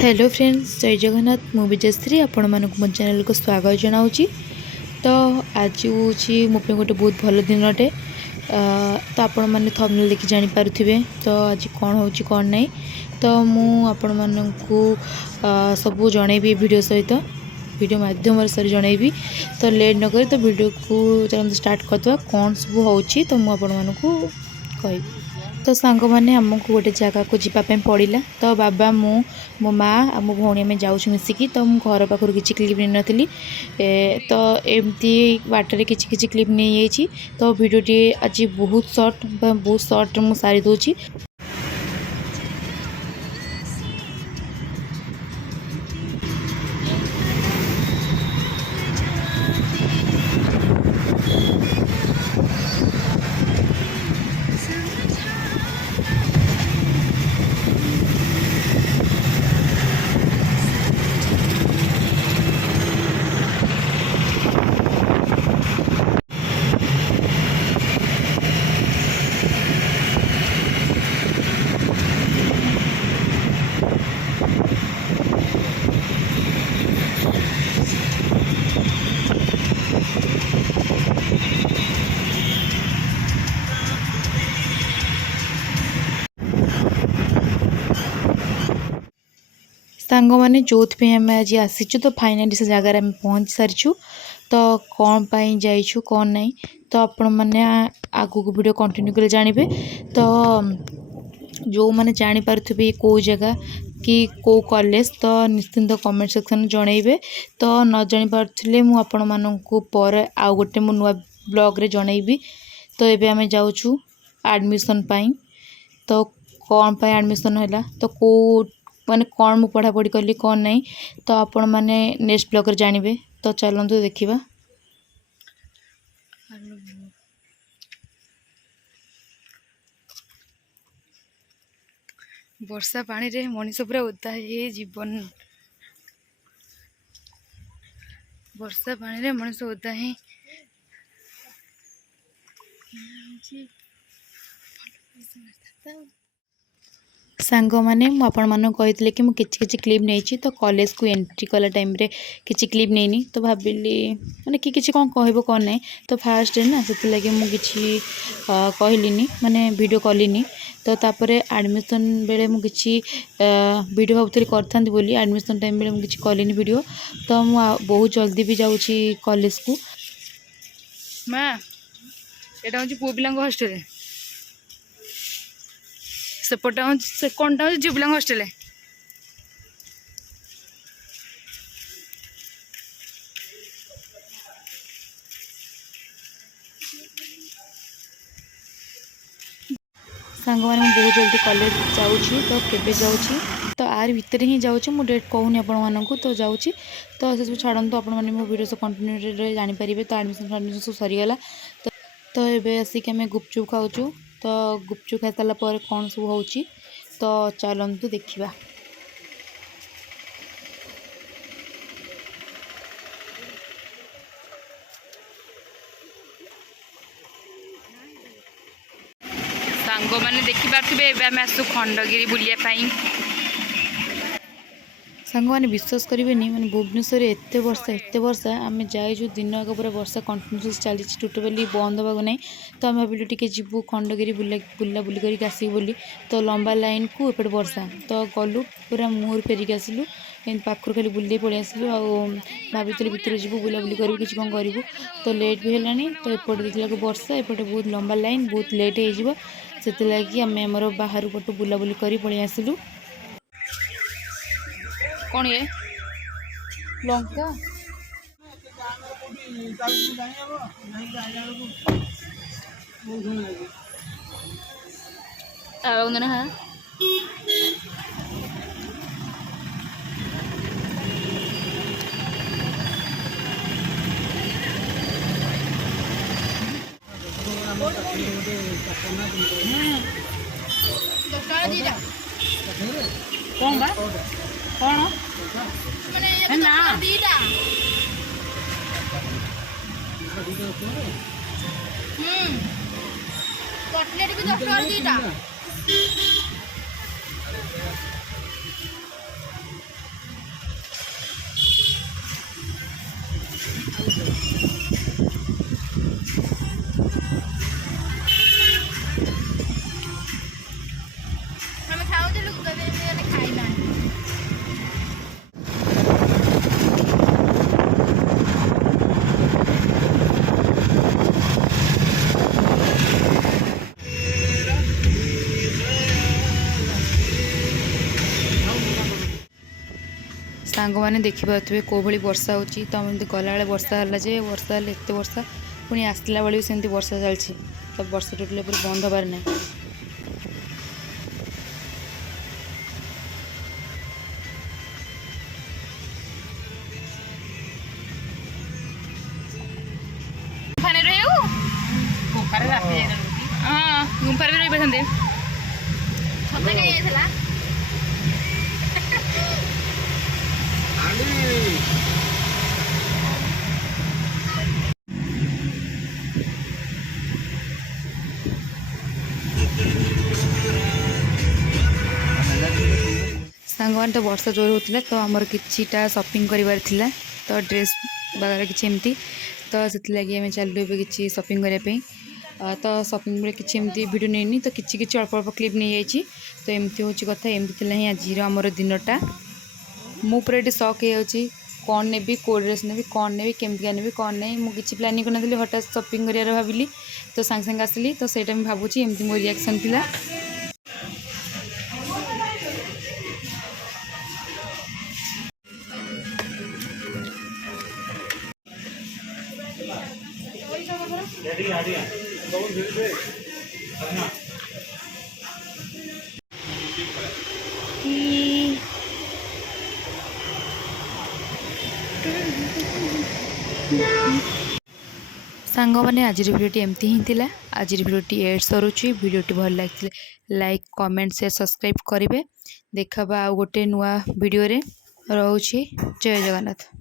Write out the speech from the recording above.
Hello friends, जय जगन्नाथ। मु विजयश्री आपण मानक मो चैनल को स्वागत जनाऊँगी। तो आज हूँ मो गोटे बहुत भल दिन अटे। तो आपण मैंने थंबनेल देखि जानी पारुथिबे तो आज कौन होची कौन नहीं। तो मु आपण मानकू सब जनइबी वीडियो सहित वीडियो माध्यम सर जनइबी। तो लेट न करी तो वीडियो को चलते स्टार्ट करदे कौन सब होची। तो मु आपण मानकू कहि तो सांग मैंने आमको गोटे जगह को जीवाई पड़ा। तो बाबा मो माँ आ मो भौणी आम जाऊँ मिसिकी। तो मु घर पाखर किसी क्लिप नहीं नी। तो एमती बाटर किसी क्लिप नहीं जाइए। तो वीडियोटी आज बहुत सर्ट मु सारी दूची। सांग मैंने जो आम आज आसीचु तो फाइनाली से जगार आम पहुँच सारीचु। तो कौन पाई जाइछु कौन नहीं तो आपण मैंने आगू को वीडियो कंटिन्यू कर जानवे। तो जो मैंने जानी पारुथिबे को जगह कि को कॉलेज तो निश्चिंत कमेंट सेक्शन जनइबे। तो न जानी पारुथिले मु आपण माननकु पर आ गोटे मु नुआ ब्लॉग रे जनइबी। तो एबे आमे जाउछु एडमिशन पाई। तो कौन पाई एडमिशन हैला तो को माने कौन मु पढ़ा पढ़ी कली कौन नहीं तो आपण माने नेक्स्ट ब्लॉग रे जानबे। तो चलंतु देखिबा। वर्षा पानी रे मनीष पूरा ओदा है जीवन। वर्षा पानी रे मनीष ओदा है। सांग मैंने आपण मानक कही कि मुझे क्लिप नहीं तो कॉलेज को एंट्री कला टाइम रे किसी क्लिप नहीं तो भाविली माने कि कौन कह कौन नहीं। तो फास्ट डे ना से लगे मुझे कहली माने वीडियो कलिनी। तो तापर एडमिशन बेले मुझे वीडियो भावुली करता बोली एडमिशन टाइम बेले मुझे कलिनी वीडियो। तो मुझे बहुत जल्दी भी जाऊँगी कॉलेज को। माँ यहाँ हूँ पुओ पिला हॉस्टेल सेपटा से कौनटा हूँ झील पिला हॉस्टेल। सांग मैंने बहुत जल्दी कॉलेज जाऊँगी। तो केबे जाऊँगी तो आर भितर ही जाऊँगी मु डेट कहूनी आपण तो जाऊँगी। तो से सब छाड़ू आपण मैंने मो वीडियो सब कंटिन्यू जानीपर। तो एडमिशन सब सरीगला। तो ये आसिक आम गुपचुप खाऊँ। तो गुपचुप खाई सारा पर कौन सब हो तो चलतु देखा। सांग मैंने देखिपे आम आसु खंडगिरी बुलायापाई। सांग मैंने विश्वास करेंगे माने भुवनेश्वर एत वर्षा आम जाइजु दिन आगे पूरा वर्षा कंटिन्यूस चली टोटाली बंद होगा ना। तो आम भाविलु टी जीवु खंडगिरी बुला बुली करके आसबू बोली। तो लंबा लाइन को एपटे वर्षा तो गलु पूरा मुहर फेरिक आसलु पाखर खाली बुले पलि आसलु भाई भितर जीवु बुला बुली करूँ कि कौन करूँ। तो लेट भी है तो एपटे देखला वर्षा एपटे बहुत लंबा लाइन बहुत लेट हो लगी आम आमर बाहर पटू बुला बुली कर पलि आसलु। कौन ये लंका हाँ कौन बा कौन ना कटलेट भी 10 टका दीटा। ଆମେ ଖାଉଥିଲୁ ଖାଇନା ସାଙ୍ଗମାନେ ଦେଖିପାରୁଥିବେ କେଉଁ ଭଳି ବର୍ଷା ହେଉଛି। ତ ଏମିତି ଗଲାବେଳେ ବର୍ଷା ହେଲା ଯେ ବର୍ଷା ହେଲେ ଏତେ ବର୍ଷା, ପୁଣି ଆସିଲା ବେଳେ ବି ସେମିତି ବର୍ଷା ଚାଲିଛି। ତ ବର୍ଷା ଟୋଟାଲି ପୁରା ବନ୍ଦ ହେବାର ନାହିଁ। ଗୁମ୍ଫାରେ ବି ରହିପାରିଥାନ୍ତେ। ଛତା କାହିଁ ଯାଇଥିଲା? ସାଙ୍ଗମାନେ ତ ବର୍ଷା ଜୋର ହେଉଥିଲା, ତ ଆମର କିଛିଟା ସପିଂ କରିବାର ଥିଲା। ତ ଡ୍ରେସ୍ ବଗେରା କିଛି ଏମିତି, ତ ସେଥିଲାଗି ଆମେ ଚାଲିଲୁ ଏବେ କିଛି ସପିଂ କରିବା ପାଇଁ। ତ ସପିଂ ବେଳେ କିଛି ଏମିତି ଭିଡ଼ିଓ ନେଇନି, ତ କିଛି ଅଳ୍ପ ଅଳ୍ପ କ୍ଲିପ୍ ନେଇଯାଇଛି। ତ ଏମିତି ହେଉଛି କଥା। ଏମିତି ଥିଲା ହିଁ ଆଜିର ଆମର ଦିନଟା। ମୁଁ ପୁରା ଏଠି ସକ୍ ହେଇଯାଉଛି, କ'ଣ ନେବି, କେଉଁ ଡ୍ରେସ୍ ନେବି, କ'ଣ ନେବି, କେମିତିକା ନେବି, କ'ଣ ନାହିଁ। ମୁଁ କିଛି ପ୍ଲାନିଂ କରିନଥିଲି, ହଠାତ୍ ସପିଂ କରିବାର ଭାବିଲି, ତ ସାଙ୍ଗେ ସାଙ୍ଗେ ଆସିଲି। ତ ସେଇଟା ମୁଁ ଭାବୁଛି ଏମିତି ମୋ ରିଆକ୍ସନ୍ ଥିଲା। ସାଙ୍ଗମାନେ ଆଜିର ଭିଡ଼ିଓଟି ଏମିତି ହିଁ ଥିଲା। ଆଜିର ଭିଡ଼ିଓଟି ଏଡ୍ ସରୁଛି। ଭିଡ଼ିଓଟି ଭଲ ଲାଗିଥିଲେ ଲାଇକ୍, କମେଣ୍ଟ, ସେୟାର, ସବସ୍କ୍ରାଇବ୍ କରିବେ। ଦେଖାବା ଆଉ ଗୋଟେ ନୂଆ ଭିଡ଼ିଓରେ। ରହୁଛି। ଜୟ ଜଗନ୍ନାଥ।